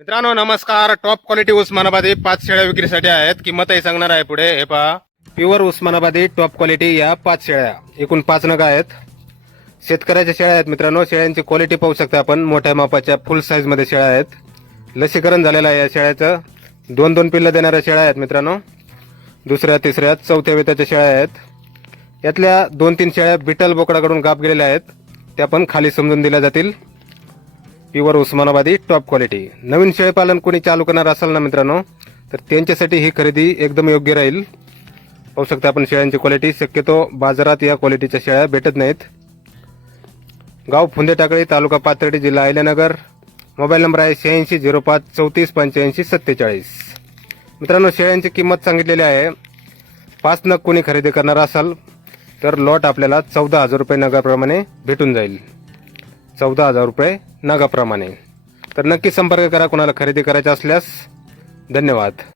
मित्रांनो नमस्कार. Top quality उस्मानाबादी पाच शेळ्या विक्रीसाठी आहेत. किंमतही सांगणार आहे पुढे. हे पहा. प्युअर उस्मानाबादी टॉप क्वालिटी या पाच शेळ्या. एकूण पाच नग आहेत. शेतकऱ्याच्या शेळ्या आहेत मित्रांनो. शेळ्यांची क्वालिटी पाहू शकता आपण. मोठ्या मापाच्या फुल साईजमध्ये शेळ्या आहेत. लसीकरण झालेलं आहे या शेळ्याचं. दोन दोन पिल्लं देणाऱ्या शेळ्या आहेत मित्रांनो. दुसऱ्या तिसऱ्या चौथ्या वेताच्या शेळ्या आहेत. यातल्या दोन तीन शेळ्या बिटल बोकडाकडून गाप गेलेल्या आहेत. त्या पण खाली समजून दिल्या जातील. प्युअर उस्मानाबादी टॉप क्वालिटी. नवीन शेळीपालन कोणी चालू करणार असाल ना मित्रांनो तर त्यांच्यासाठी ही खरेदी एकदम योग्य राहील. पाहू शकता आपण शेळ्यांची क्वालिटी. शक्यतो बाजारात या क्वालिटीच्या शेळ्या भेटत नाहीत. गाव फुंदे टाकळी तालुका पाथर्डी जिल्हा अहिल्यानगर. मोबाईल नंबर आहे शहाऐंशी झिरो पाच चौतीस पंच्याऐंशी सत्तेचाळीस. मित्रांनो शेळ्यांची किंमत सांगितलेली आहे. पाच नग कोणी खरेदी करणार असाल तर लॉट आपल्याला चौदा हजार रुपये नगाप्रमाणे भेटून जाईल. चौदा हजार रुपये नगाप्रमाणे. तर नक्की संपर्क करा कोणाला खरेदी करायचा असल्यास. धन्यवाद.